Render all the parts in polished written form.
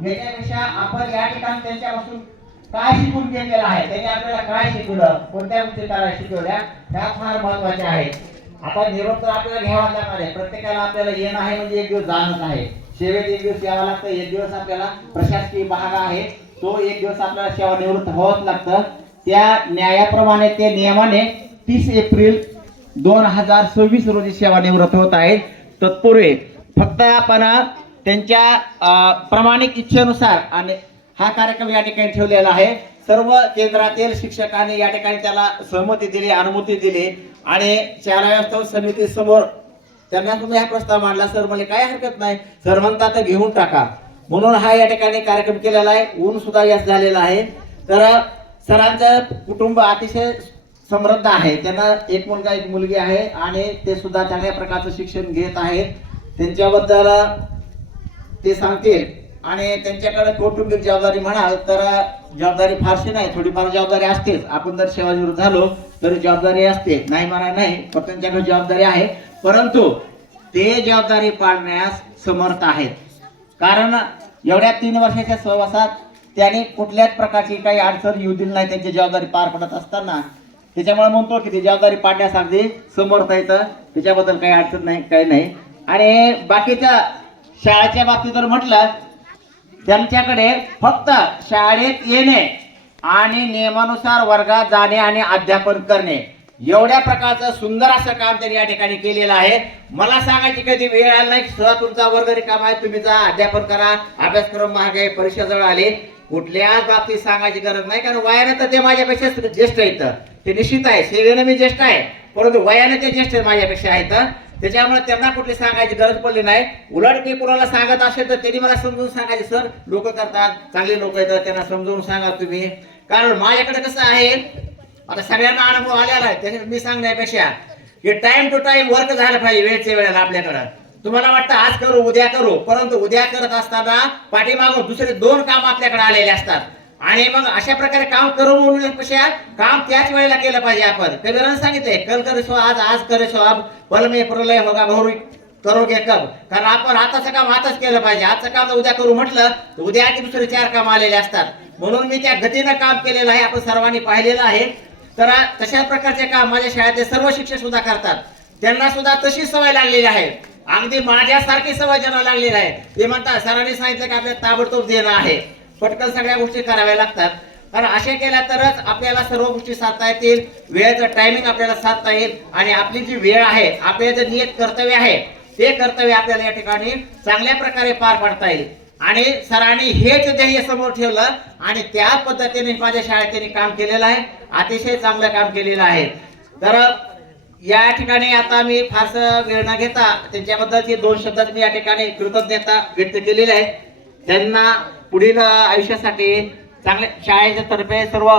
घेण्यापेक्षा आपण या ठिकाणी त्यांच्यापासून काय शिकून घेतलेलं आहे, त्यांनी आपल्याला काय शिकवलं, कोणत्या गोष्टी करायला शिकवल्या, त्या फार महत्वाच्या आहेत. आता निरोप तर आपल्याला घ्यावा लागणार आहे. प्रत्येकाला आपल्याला येणं आहे म्हणजे एक दिवस जाणं आहे. सेवेत एक दिवस यावं लागतं, एक दिवस आपल्याला प्रशासकीय भाग आहे तो एक दिवस आपल्याला सेवानिवृत्त व्हावंच लागतं. त्या न्यायाप्रमाणे ते नियमाने 30 एप्रिल 2026 रोजी सेवानिवृत्त होत आहेत. तत्पूर्वी फक्त आपण त्यांच्या प्रामाणिक इच्छेनुसार आणि हा कार्यक्रम या ठिकाणी ठेवलेला आहे. सर्व केंद्रातील शिक्षकांनी या ठिकाणी त्याला सहमती दिली, अनुमती दिली आणि शाळा व्यवस्थापन समिती समोर त्यांना तुम्ही हा प्रस्ताव मांडला. सर मला काय हरकत नाही, सर म्हणतात घेऊन टाका, म्हणून हा या ठिकाणी कार्यक्रम केलेला आहे. ऊन सुद्धा यश झालेला आहे. तर सरांचं कुटुंब अतिशय समृद्ध आहे. त्यांना एक मुलगा एक मुलगी आहे आणि ते सुद्धा चांगल्या प्रकारचं शिक्षण घेत आहेत. त्यांच्याबद्दल ते सांगतील आणि त्यांच्याकडे कौटुंबिक जबाबदारी म्हणाल तर जबाबदारी फारशी नाही, थोडीफार जबाबदारी असतेच. आपण जर सेवानिवृत्त झालो तर जबाबदारी असते, नाही म्हणा नाही, पण त्यांच्याकडे जबाबदारी आहे. परंतु ते जबाबदारी पाळण्यास समर्थ आहेत. कारण एवढ्या 3 वर्षाच्या सहवासात त्यांनी कुठल्याच प्रकारची काही अडचण येऊ दिली नाही त्यांची जबाबदारी पार पडत असताना. त्याच्यामुळे म्हणतो की ती जबाबदारी पाडण्यास अगदी समर्थ आहेत. त्याच्याबद्दल काही अडचण नाही, काही नाही. आणि बाकीच्या शाळेच्या बाबतीत जर म्हटलं, त्यांच्याकडे फक्त शाळेत येणे आणि नियमानुसार वर्गात जाणे आणि अध्यापन करणे एवढ्या प्रकारचं सुंदर असं काम त्यांनी या ठिकाणी केलेलं आहे. मला सांगायची कधी वेळ आली नाही, सहज तुमचा वर्ग रिकामा आहे, तुम्ही जा अध्यापन करा, अभ्यासक्रम मागे परीक्षा जवळ आली, कुठल्याच बाबतीत सांगायची गरज नाही. कारण वयाने तर ते माझ्यापेक्षा ज्येष्ठ आहेत, ते निश्चित आहे. सेवेने मी ज्येष्ठ आहे, परंतु वयाने ते ज्येष्ठ माझ्यापेक्षा आहेत. त्याच्यामुळे त्यांना कुठली सांगायची गरज पडली नाही. उलट मी कुणाला सांगत असेल तर त्यांनी मला समजून सांगायचे, सर लोक करतात, चांगले लोक येतात, त्यांना समजून सांगा तुम्ही. कारण माझ्याकडे कसं आहे, आता सगळ्यांना अनुभव आलेला आहे, त्याने मी सांगण्यापेक्षा की टाइम टू टाइम वर्क झालं पाहिजे वेळच्या वेळेला आपल्याकडं. तुम्हाला वाटतं आज करू उद्या करू, परंतु उद्या करत असताना पाठीमागून दुसरे 2 काम आपल्याकडे आलेले असतात. आणि मग अशा प्रकारे काम करू म्हणण्यापेक्षा काम त्याच वेळेला केलं पाहिजे. आपण कबीराने सांगितलंय, कल करे सो आज करे सो अब, पल में प्रलय होगा बहुरी करोगे कब. कारण आपण आताचं काम आताच केलं पाहिजे. आजचं काम उद्या करू म्हटलं तर उद्या आणखी दुसरे 4 काम आलेले असतात. म्हणून मी त्या गतीनं काम केलेलं आहे, आपण सर्वांनी पाहिलेलं आहे. तर तशा प्रकारचे काम माझ्या शाळेतले सर्व शिक्षक सुद्धा करतात. त्यांना सुद्धा तशी सवय लागलेली आहे, अगदी माझ्यासारखी सवय ज्यांना लागलेली आहे. ते म्हणतात सरांनी सांगितलं की आपल्याला ताबडतोब देणं आहे, पटकन सगळ्या गोष्टी कराव्या लागतात. कारण असे केल्या तरच आपल्याला सर्व गोष्टी साधता येतील, वेळेचं टायमिंग आपल्याला साधता येईल आणि आपली जी वेळ आहे, आपले जे नियत कर्तव्य आहे, ते कर्तव्य आपल्याला या ठिकाणी चांगल्या प्रकारे पार पाडता येईल. आणि सरांनी हेच ध्येय समोर ठेवलं आणि त्या पद्धतीने माझ्या शाळेत त्यांनी काम केलेलं आहे, अतिशय चांगलं काम केलेलं आहे. तर या ठिकाणी आता मी फारसं वेळ न घेता त्यांच्याबद्दलची 2 शब्दात मी या ठिकाणी कृतज्ञता व्यक्त केलेली आहे. त्यांना पुढील आयुष्यासाठी चांगल्या शाळेच्या तर्फे सर्व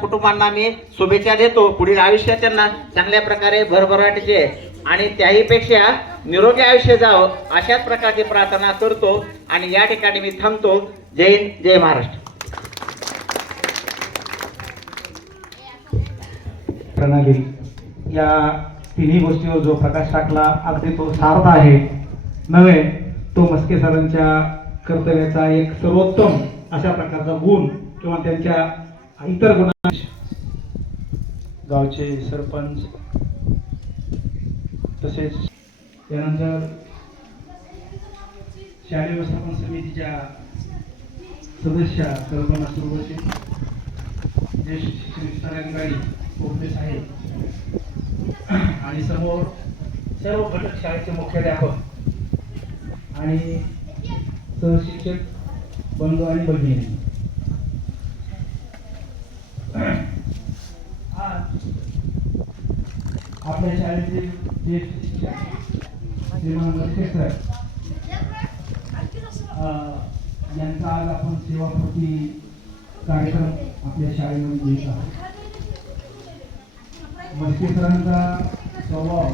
कुटुंबांना मी शुभेच्छा देतो. पुढील आयुष्य त्यांना चांगल्या प्रकारे भरभराटीचे आणि त्याहीपेक्षा निरोगी आयुष्य जावं अशाच प्रकारची प्रार्थना करतो आणि या ठिकाणी मी थांबतो. जय हिंद, जय महाराष्ट्र. प्रणाली या तिन्ही गोष्टीवर जो प्रकाश टाकला, अगदी तो सार्थ आहे नव्हे, तो मस्के सरांच्या कर्तव्याचा एक सर्वोत्तम अशा प्रकारचा गुण किंवा त्यांच्या इतर गुणां. गावचे सरपंच तसेच त्यानंतर शालेय व्यवस्थापन समितीच्या सदस्य कल्पना सुरवसे, ज्येष्ठ शिक्षक सरांगाडी पोपटे साहेब आणि समोर सर्व घटक शाळेचे मुख्याध्यापक आणि सहशिक्षक बंधू आणि भगिनी. आपल्या शाळेचे ज्येष्ठ शिक्षक श्रीमान मस्के सर यांचा आज आपण सेवाकृती कार्यक्रम आपल्या शाळेमध्ये घेत आहोत. मस्के सरांचा स्वभाव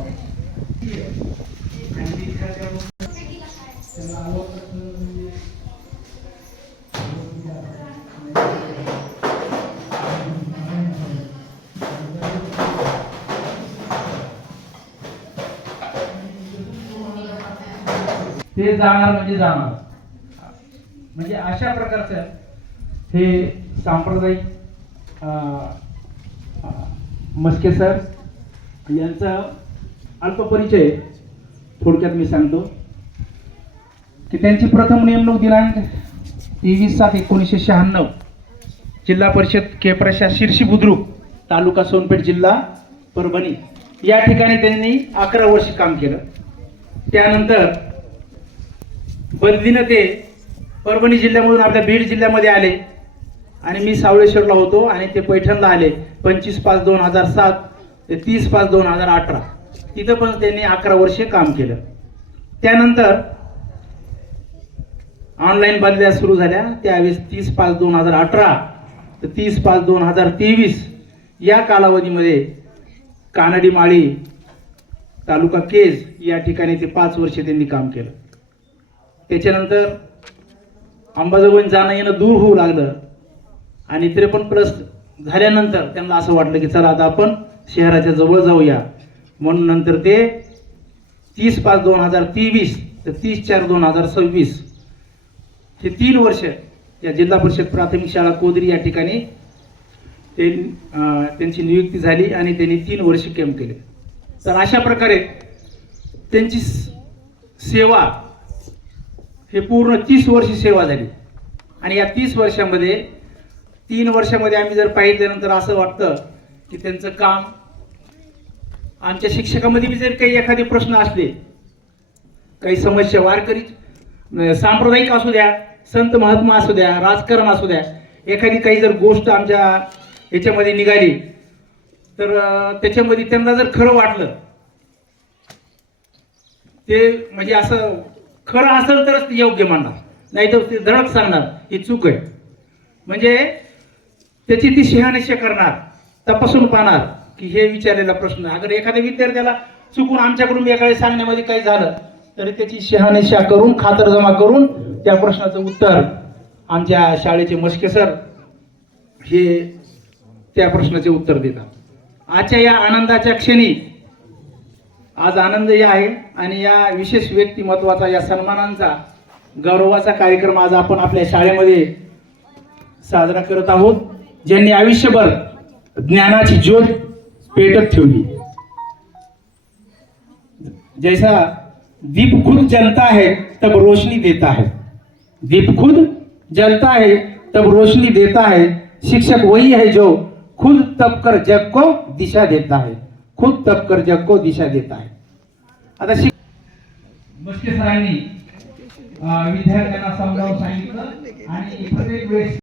ते जाणार म्हणजे जाणार. म्हणजे अशा प्रकारचं हे सांप्रदायिक मस्के सर यांचा अल्प परिचय थोडक्यात मी सांगतो की त्यांची प्रथम नेमणूक दिनांक 23/7/1996 जिल्हा परिषद केप्रशा शिर्शी बुद्रुक तालुका सोनपेठ जिल्हा परभणी या ठिकाणी त्यांनी 11 वर्ष काम केलं. त्यानंतर बदलीनं ते परभणी जिल्ह्यामधून आपल्या बीड जिल्ह्यामध्ये आले आणि मी सावळेश्वरला होतो आणि ते पैठणला आले 25/5/2007 ते 30/5/2018 तिथं पण त्यांनी 11 वर्षे काम केलं. त्यानंतर ऑनलाईन बदल्या सुरू झाल्या त्यावेळेस 30/5/2018 ते 30/5/2023 या कालावधीमध्ये कानडी माळी तालुका केज या ठिकाणी ते 5 वर्षे त्यांनी काम केलं. त्याच्यानंतर अंबाजोगाई जाणं येणं दूर होऊ लागलं आणि 53+ झाल्यानंतर त्यांना असं वाटलं की चला आता आपण शहराच्या जवळ जाऊया, म्हणून नंतर ते 30/5/2023 ते 30/4/2026 हे 3 वर्ष या जिल्हा परिषद प्राथमिक शाळा कोदरी या ठिकाणी त्यांची नियुक्ती झाली आणि त्यांनी 3 वर्ष काम केले. तर अशा प्रकारे त्यांची सेवा हे पूर्ण 30 वर्ष सेवा झाली. आणि या 30 वर्षामध्ये 3 वर्षामध्ये आम्ही जर पाहिल्यानंतर असं वाटतं की त्यांचं काम आमच्या शिक्षकामध्ये बी जर काही एखादे प्रश्न असले, काही समस्या वारकरी सांप्रदायिक असू द्या, संत महात्मा असू द्या, राजकारण असू द्या, एखादी काही जर गोष्ट आमच्या ह्याच्यामध्ये निघाली तर त्याच्यामध्ये त्यांना जर खरं वाटलं ते म्हणजे असं खरं असेल तरच ते योग्य मानणार, नाही तर ते धडक सांगणार ही चूक आहे. म्हणजे त्याची ती शहानिशा करणार, तपासून पाहणार की हे विचारलेला प्रश्न अगर एखाद्या विद्यार्थ्याला चुकून आमच्याकडून एखाद्या सांगण्यामध्ये काही झालं तरी त्याची शहानिशा करून खातरजमा करून त्या प्रश्नाचं उत्तर आमच्या शाळेचे मस्के सर हे त्या प्रश्नाचे उत्तर देतात. आजच्या या आनंदाच्या क्षणी आज आनंद या आहे आणि या विशेष व्यक्तिमत्वाचा या सन्मानांचा गौरवाचा कार्यक्रम आज आपण आपल्या शाळेमध्ये साजरा करत आहोत, ज्यांनी आयुष्यभर ज्ञानाची ज्योत पेटत ठेवली. जैसा दीप खुद जलता है तब रोशनी देता है, दीप खुद जलता है तब रोशनी देता है, शिक्षक वही है जो खुद तप कर जग को दिशा देता है, खुद तप कर जग को दिशा देता है. आता मस्के सरांनी विद्यार्थ्यांना समजावून सांगितलं आणि प्रत्येक वेळेस